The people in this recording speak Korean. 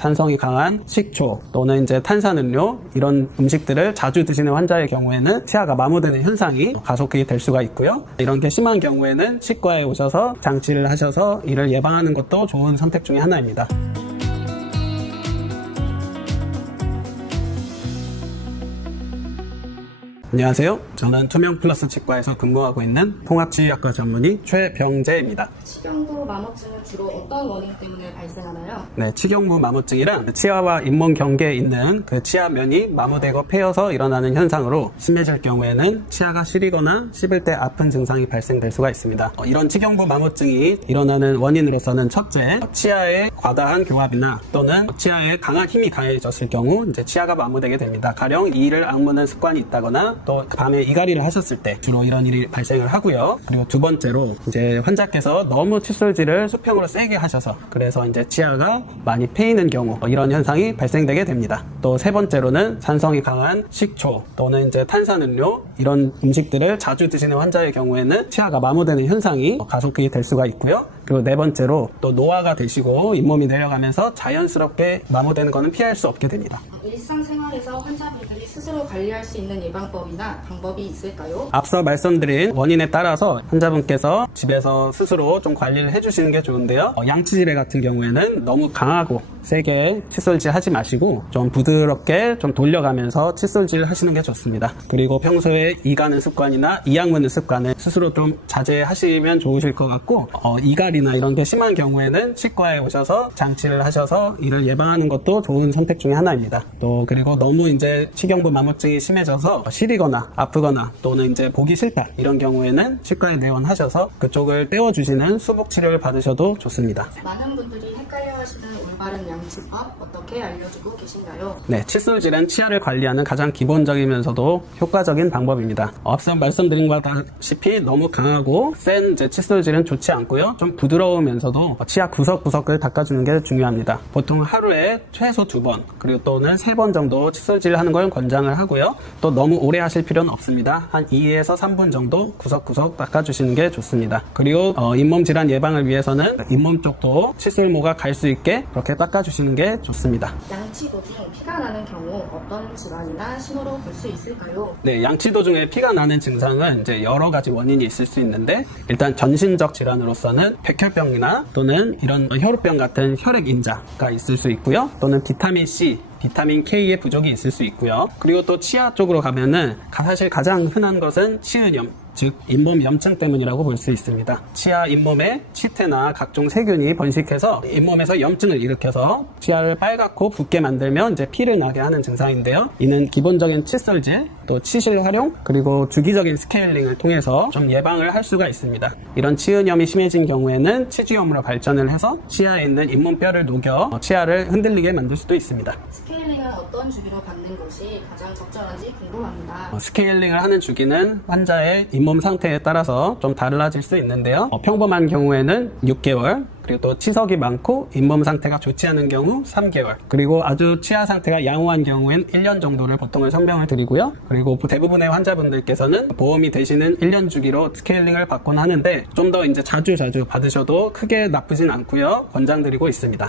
산성이 강한 식초 또는 이제 탄산음료 이런 음식들을 자주 드시는 환자의 경우에는 치아가 마모되는 현상이 가속히 될 수가 있고요. 이런 게 심한 경우에는 치과에 오셔서 장치를 하셔서 이를 예방하는 것도 좋은 선택 중에 하나입니다. 안녕하세요. 저는 투명플러스 치과에서 근무하고 있는 통합치의학과 전문의 최병재입니다. 치경부 마모증은 주로 어떤 원인 때문에 발생하나요? 네, 치경부 마모증이란 치아와 잇몸 경계에 있는 그 치아면이 마모되고 패여서 일어나는 현상으로 심해질 경우에는 치아가 시리거나 씹을 때 아픈 증상이 발생될 수가 있습니다. 이런 치경부 마모증이 일어나는 원인으로서는 첫째, 치아의 과다한 교합이나 또는 치아에 강한 힘이 가해졌을 경우 이제 치아가 마모되게 됩니다. 가령 이를 악무는 습관이 있다거나 또 밤에 이갈이를 하셨을 때 주로 이런 일이 발생을 하고요. 그리고 두 번째로 이제 환자께서 너무 칫솔질을 수평으로 세게 하셔서 그래서 이제 치아가 많이 패이는 경우 이런 현상이 발생되게 됩니다. 또 세 번째로는 산성이 강한 식초 또는 이제 탄산음료 이런 음식들을 자주 드시는 환자의 경우에는 치아가 마모되는 현상이 가속히 될 수가 있고요. 그리고 네 번째로 또 노화가 되시고 잇몸이 내려가면서 자연스럽게 마모되는 것은 피할 수 없게 됩니다. 일상생활에서 환자분들이 스스로 관리할 수 있는 예방법이나 방법이 있을까요? 앞서 말씀드린 원인에 따라서 환자분께서 집에서 스스로 좀 관리를 해주시는 게 좋은데요. 양치질에 같은 경우에는 너무 강하고 세게 칫솔질 하지 마시고 좀 부드럽게 좀 돌려가면서 칫솔질 하시는 게 좋습니다. 그리고 평소에 이 가는 습관이나 이 악무는 습관을 스스로 좀 자제하시면 좋으실 것 같고 이갈이나 이런 게 심한 경우에는 치과에 오셔서 장치를 하셔서 이를 예방하는 것도 좋은 선택 중에 하나입니다. 또 그리고 너무 이제 치경부 마모증이 심해져서 시리거나 아프거나 또는 이제 보기 싫다 이런 경우에는 치과에 내원하셔서 그쪽을 떼어주시는 수복 치료를 받으셔도 좋습니다. 많은 분들이 헷갈려하시는 올바른 양치법 어떻게 알려주고 계신가요? 네, 칫솔질은 치아를 관리하는 가장 기본적이면서도 효과적인 방법입니다. 앞서 말씀드린 것 같다시피 너무 강하고 센 칫솔질은 좋지 않고요. 좀 부드러우면서도 치아 구석구석을 닦아주는 게 중요합니다. 보통 하루에 최소 2번 그리고 또는 3번 정도 칫솔질을 하는 걸 권장을 하고요. 또 너무 오래 하실 필요는 없습니다. 한 2에서 3분 정도 구석구석 닦아주시는 게 좋습니다. 그리고 잇몸 질환 예방을 위해서는 잇몸 쪽도 칫솔모가 갈 수 있게 그렇게 닦아주시는 게 좋습니다. 양치 도중 피가 나는 경우 어떤 질환이나 신호로 볼 수 있을까요? 네, 양치 도중에 피가 나는 증상은 이제 여러 가지 원인이 있을 수 있는데 일단 전신적 질환으로서는 백혈병이나 또는 이런 혈우병 같은 혈액 인자가 있을 수 있고요. 또는 비타민 C, 비타민 K의 부족이 있을 수 있고요. 그리고 또 치아 쪽으로 가면은 사실 가장 흔한 것은 치은염, 즉 잇몸 염증 때문이라고 볼 수 있습니다. 치아 잇몸에 치태나 각종 세균이 번식해서 잇몸에서 염증을 일으켜서 치아를 빨갛고 붓게 만들면 이제 피를 나게 하는 증상인데요. 이는 기본적인 칫솔질, 또 치실 활용, 그리고 주기적인 스케일링을 통해서 좀 예방을 할 수가 있습니다. 이런 치은염이 심해진 경우에는 치주염으로 발전을 해서 치아에 있는 잇몸뼈를 녹여 치아를 흔들리게 만들 수도 있습니다. 스케일링은 어떤 주기로 받는 것이 가장 적절한지 궁금합니다. 스케일링을 하는 주기는 환자의 잇몸 상태에 따라서 좀 달라질 수 있는데요. 평범한 경우에는 6개월, 그리고 또 치석이 많고 잇몸 상태가 좋지 않은 경우 3개월, 그리고 아주 치아 상태가 양호한 경우엔 1년 정도를 보통을 설명을 드리고요. 그리고 대부분의 환자분들께서는 보험이 되시는 1년 주기로 스케일링을 받곤 하는데 좀 더 이제 자주 받으셔도 크게 나쁘진 않고요. 권장드리고 있습니다.